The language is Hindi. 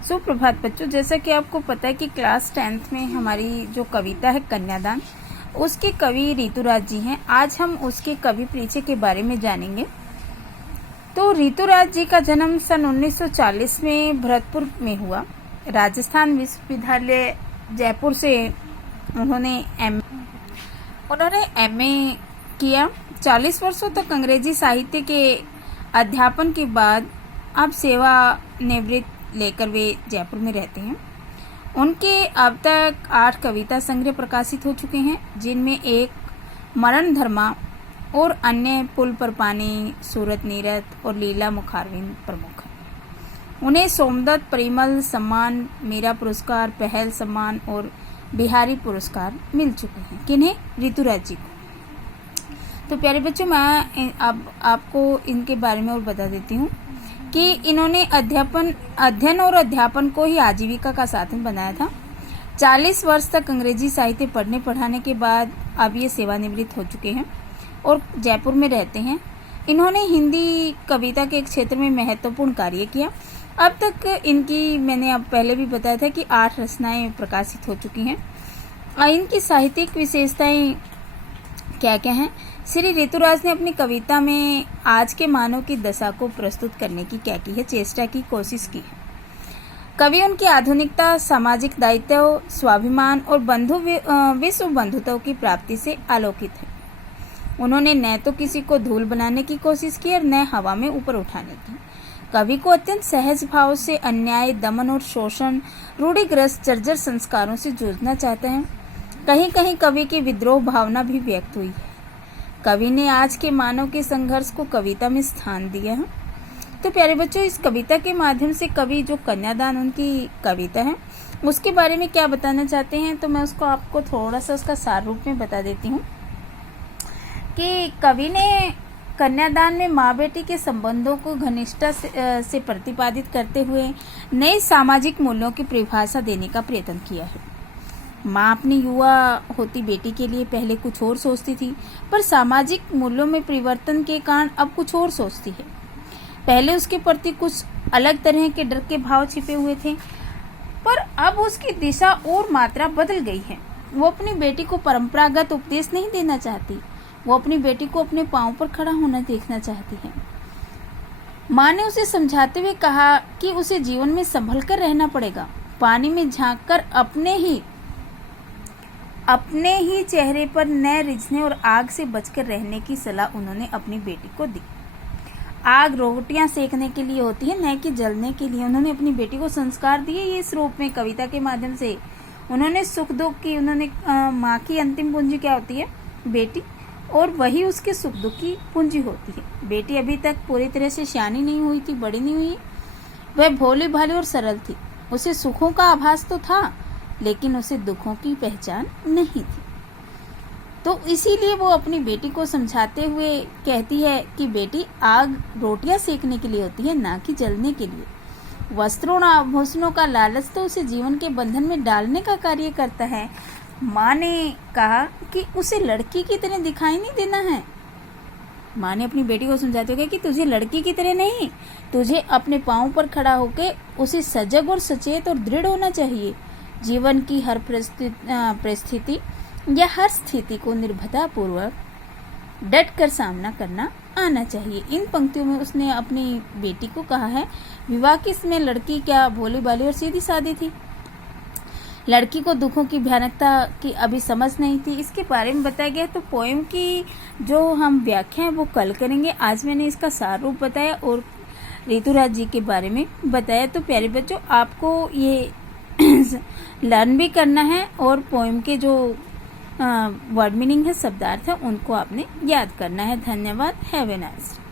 सुप्रभात बच्चों, जैसा कि आपको पता है कि क्लास 10th में हमारी जो कविता है कन्यादान, उसके कवि ऋतुराज जी हैं। आज हम उसके कवि परिचय के बारे में जानेंगे। तो ऋतुराज जी का जन्म सन 1940 में भरतपुर में हुआ। राजस्थान विश्वविद्यालय जयपुर से उन्होंने एमए किया। 40 वर्षों तक अंग्रेजी साहित्य के अध्यापन के बाद अब सेवानिवृत्त लेकर वे जयपुर में रहते हैं। उनके अब तक 8 कविता संग्रह प्रकाशित हो चुके हैं, जिनमें एक मरण धर्मा और अन्य पुल पर पानी, सूरत नीरत और लीला मुखारविंद प्रमुख हैं। उन्हें सोमदत्त परिमल सम्मान, मीरा पुरस्कार, पहल सम्मान और बिहारी पुरस्कार मिल चुके हैं। किन्हें? ऋतुराज जी को। तो प्यारे बच्चों, मैं अब आपको इनके बारे में और बता देती हूँ कि इन्होंने अध्ययन और अध्यापन को ही आजीविका का साधन बनाया था। 40 वर्ष तक अंग्रेजी साहित्य पढ़ने पढ़ाने के बाद अब ये सेवानिवृत्त हो चुके हैं और जयपुर में रहते हैं। इन्होंने हिंदी कविता के क्षेत्र में महत्वपूर्ण कार्य किया। अब तक इनकी, मैंने अब पहले भी बताया था कि 8 रचनाएं प्रकाशित हो चुकी हैं। इनकी साहित्यिक विशेषताएं क्या क्या हैं? श्री ऋतुराज ने अपनी कविता में आज के मानव की दशा को प्रस्तुत करने की क्या की है? चेष्टा की, कोशिश की है। कवि उनकी आधुनिकता, सामाजिक दायित्व, स्वाभिमान और विश्व बंधुत्व की प्राप्ति से आलोकित है। उन्होंने न तो किसी को धूल बनाने की कोशिश की और न हवा में ऊपर उठाने की। कवि को अत्यंत सहज भाव से अन्याय, दमन और शोषण, रूढ़िग्रस्त जर्जर संस्कारों से जूझना चाहते हैं। कहीं कहीं कवि की विद्रोह भावना भी व्यक्त हुई है। कवि ने आज के मानव के संघर्ष को कविता में स्थान दिया है। तो प्यारे बच्चों, इस कविता के माध्यम से कवि जो कन्यादान उनकी कविता है उसके बारे में क्या बताना चाहते हैं, तो मैं उसको आपको थोड़ा सा उसका सार रूप में बता देती हूँ कि कवि ने कन्यादान में माँ बेटी के संबंधों को घनिष्ठता से प्रतिपादित करते हुए नए सामाजिक मूल्यों की परिभाषा देने का प्रयत्न किया है। माँ अपनी युवा होती बेटी के लिए पहले कुछ और सोचती थी, पर सामाजिक मूल्यों में परिवर्तन के कारण अब कुछ और सोचती है। पहले उसके प्रति कुछ अलग तरह के डर के भाव छिपे हुए थे, पर अब उसकी दिशा और मात्रा बदल गई है। वो अपनी बेटी को परंपरागत उपदेश नहीं देना चाहती, वो अपनी बेटी को अपने पांव पर खड़ा होना देखना चाहती है। माँ ने उसे समझाते हुए कहा कि उसे जीवन में संभल कर रहना पड़ेगा। पानी में झांक कर अपने ही चेहरे पर न रिझने और आग से बचकर रहने की सलाह उन्होंने अपनी बेटी को दी। आग रोटियां सेकने के लिए होती है, न कि जलने के लिए। उन्होंने अपनी बेटी को संस्कार दिए ये इस रूप में, कविता के माध्यम से। उन्होंने सुख दुख की, माँ की अंतिम पूंजी क्या होती है? बेटी, और वही उसके सुख दुख की पूंजी होती है। बेटी अभी तक पूरी तरह से सियानी नहीं हुई थी, बड़ी नहीं हुई। वह भोली भाली और सरल थी। उसे सुखों का आभास तो था, लेकिन उसे दुखों की पहचान नहीं थी। तो इसीलिए वो अपनी बेटी को समझाते हुए कहती है कि बेटी, आग रोटियां सेकने के लिए होती है, ना कि जलने के लिए। वस्त्रों और आभूषणों का लालच तो उसे जीवन के बंधन में डालने का कार्य करता है। माँ ने कहा कि उसे लड़की की तरह दिखाई नहीं देना है। माँ ने अपनी बेटी को समझाते हुए कि तुझे लड़की की तरह नहीं, तुझे अपने पांव पर खड़ा होकर उसे सजग और सचेत और दृढ़ होना चाहिए। जीवन की हर परिस्थिति या हर स्थिति को निर्भयता पूर्वक डट कर सामना करना आना चाहिए। इन पंक्तियों में उसने अपनी बेटी को कहा है। विवाह की इसमें लड़की क्या भोली भाली और सीधी सादी थी। लड़की को दुखों की भयानकता की अभी समझ नहीं थी, इसके बारे में बताया गया। तो पोएम की जो हम व्याख्या है वो कल करेंगे। आज मैंने इसका सार रूप बताया और ऋतुराज जी के बारे में बताया। तो प्यारे बच्चों, आपको ये लर्न भी करना है और पोएम के जो वर्ड मीनिंग है, शब्दार्थ है, उनको आपने याद करना है। धन्यवाद। Have a nice day.